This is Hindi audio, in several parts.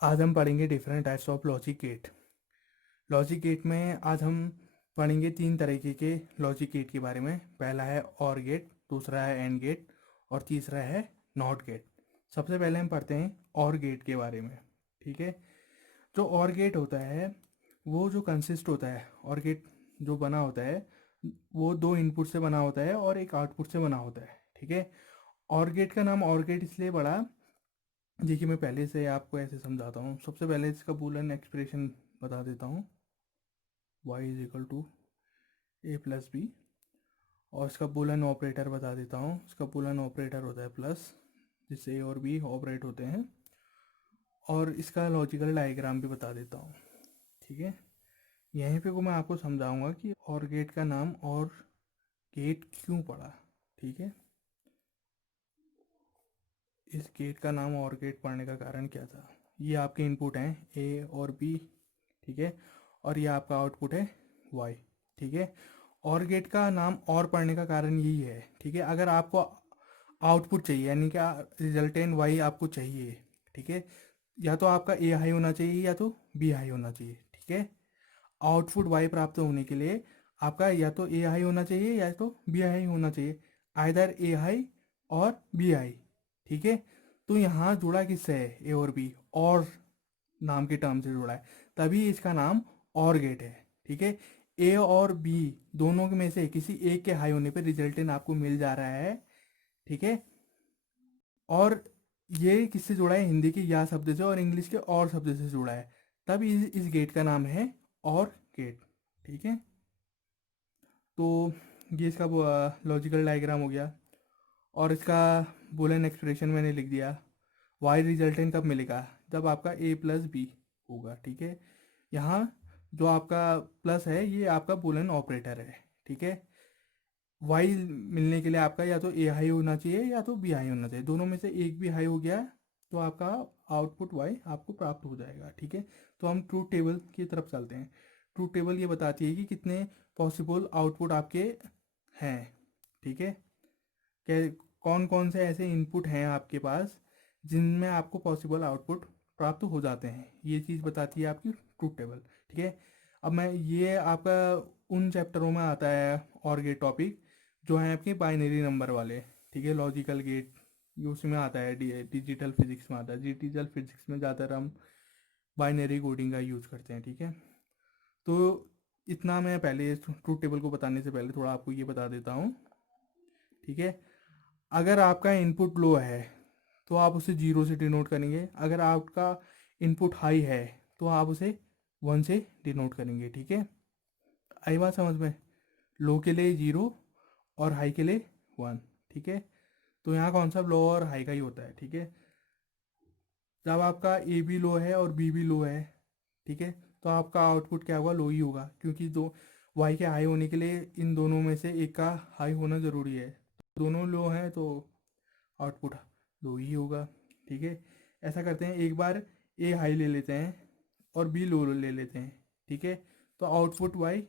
आज हम पढ़ेंगे different types of logic gate. Logic gate में आज हम पढ़ेंगे तीन तरीके के लॉजिक गेट के बारे में। पहला है और गेट, दूसरा है एंड गेट और तीसरा है नॉट गेट। सबसे पहले हम पढ़ते हैं और गेट के बारे में। ठीक है, जो और गेट होता है वो जो कंसिस्ट होता है, और गेट जो बना होता है वो दो इनपुट से बना होता है और एक आउटपुट से बना होता है। ठीक है, और गेट का नाम और गेट इसलिए पड़ा, देखिए मैं पहले से आपको ऐसे समझाता हूँ। सबसे पहले इसका बूलियन एक्सप्रेशन बता देता हूँ, y is equal to A plus B, और इसका बूलियन ऑपरेटर बता देता हूँ। इसका बूलियन ऑपरेटर होता है प्लस, जिससे ए और बी ऑपरेट होते हैं, और इसका लॉजिकल डायग्राम भी बता देता हूँ। ठीक है, यहीं पे को मैं आपको समझाऊंगा कि और गेट का नाम और गेट क्यों पड़ा। ठीक है, इस गेट का नाम और गेट पढ़ने का कारण क्या था। ये आपके इनपुट हैं ए और बी, ठीक है, और ये आपका आउटपुट है वाई। ठीक है, और गेट का नाम और पढ़ने का कारण यही है। ठीक है, अगर आपको आउटपुट चाहिए यानी कि रिजल्टेंट वाई आपको चाहिए, ठीक है, या तो आपका ए हाई होना चाहिए या तो बी हाई होना चाहिए। ठीक है, आउटपुट वाई प्राप्त होने के लिए आपका या तो ए हाई होना चाहिए या तो बी हाई होना चाहिए, आइदर ए हाई और बी हाई। ठीक है, तो यहाँ जुड़ा किससे है, ए और बी, और नाम के टर्म से जुड़ा है, तभी इसका नाम और गेट है। ठीक है, ए और बी दोनों में से किसी एक के हाई होने पर रिजल्टेंट आपको मिल जा रहा है। ठीक है, और ये किससे जुड़ा है, हिंदी के या शब्द से और इंग्लिश के और शब्द से जुड़ा है, तब इस गेट का नाम है और गेट। ठीक है, तो ये इसका लॉजिकल डायग्राम हो गया, और इसका बुलियन एक्सप्रेशन मैंने लिख दिया। वाई रिजल्टेंट कब मिलेगा, जब आपका ए प्लस बी होगा। ठीक है, यहाँ जो आपका प्लस है ये आपका बुलियन ऑपरेटर है। ठीक है, वाई मिलने के लिए आपका या तो ए हाई होना चाहिए या तो बी हाई होना चाहिए, दोनों में से एक भी हाई हो गया तो आपका आउटपुट वाई आपको प्राप्त हो जाएगा। ठीक है, तो हम ट्रूथ टेबल की तरफ चलते हैं। ट्रूथ टेबल ये बताती है कि कितने पॉसिबल आउटपुट आपके हैं। ठीक है, क्या कौन कौन से ऐसे इनपुट हैं आपके पास जिनमें आपको पॉसिबल आउटपुट प्राप्त हो जाते हैं, ये चीज़ बताती है आपकी ट्रूथ टेबल। ठीक है, अब मैं ये आपका उन चैप्टरों में आता है और गेट टॉपिक जो है आपके बाइनरी नंबर वाले। ठीक है, लॉजिकल गेट ये उसमें आता है, डिजिटल फिजिक्स में आता है। डिजिटल फिजिक्स में ज़्यादातर हम बाइनरी कोडिंग का यूज़ करते हैं। ठीक है, तो इतना मैं पहले ट्रूथ टेबल को बताने से पहले थोड़ा आपको ये बता देता हूँ। ठीक है, अगर आपका इनपुट लो है तो आप उसे जीरो से डिनोट करेंगे, अगर आपका इनपुट हाई है तो आप उसे वन से डिनोट करेंगे। ठीक है, आई बात समझ में, लो के लिए जीरो और हाई के लिए वन। ठीक है, तो यहाँ कॉन्सेप्ट लो और हाई का ही होता है। ठीक है, जब आपका ए भी लो है और बी भी लो है, ठीक है, तो आपका आउटपुट क्या होगा, लो ही होगा, क्योंकि दो वाई के हाई होने के लिए इन दोनों में से एक का हाई होना ज़रूरी है। दोनों लो हैं तो आउटपुट लो ही होगा। ठीक है, ऐसा करते हैं, एक बार ए हाई ले लेते हैं और बी लो ले लेते हैं। ठीक है, तो आउटपुट वाई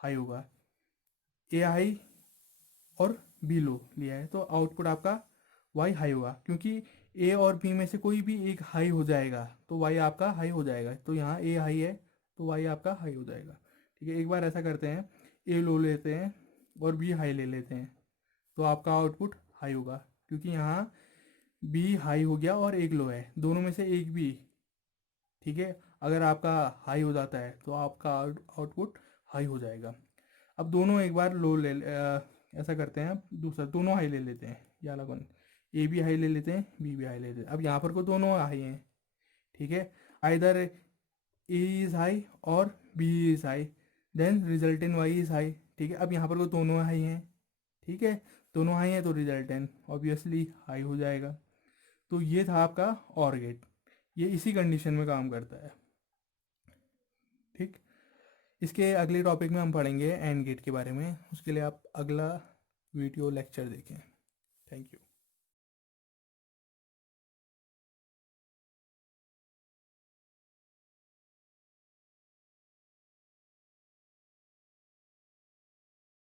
हाई होगा। ए हाई और बी लो लिया है तो आउटपुट आपका वाई हाई होगा, क्योंकि ए और बी में से कोई भी एक हाई हो जाएगा तो वाई आपका हाई हो जाएगा। तो यहाँ ए हाई है तो वाई आपका हाई हो जाएगा। ठीक है, एक बार ऐसा करते हैं, ए लो लेते हैं और बी हाई ले लेते हैं, तो आपका आउटपुट हाई होगा, क्योंकि यहाँ बी हाई हो गया और एक लो है, दोनों में से एक भी, ठीक है, अगर आपका हाई हो जाता है तो आपका आउटपुट हाई हो जाएगा। अब दोनों एक बार लो ऐसा करते हैं, दूसरा दोनों हाई ले लेते हैं, या अलग वन, ए भी हाई ले लेते हैं, बी भी हाई ले लेते हैं। अब यहाँ पर को दोनों हाई हैं। ठीक है, आइदर ए इज हाई और B is high, then result in Y is high. ठीक है, अब यहाँ पर को दोनों हाई हैं। ठीक है, दोनों हाई हैं तो रिजल्टेंट ऑब्वियसली हाई हो जाएगा। तो ये था आपका और गेट, ये इसी कंडीशन में काम करता है। ठीक, इसके अगले टॉपिक में हम पढ़ेंगे एंड गेट के बारे में, उसके लिए आप अगला वीडियो लेक्चर देखें। Thank you.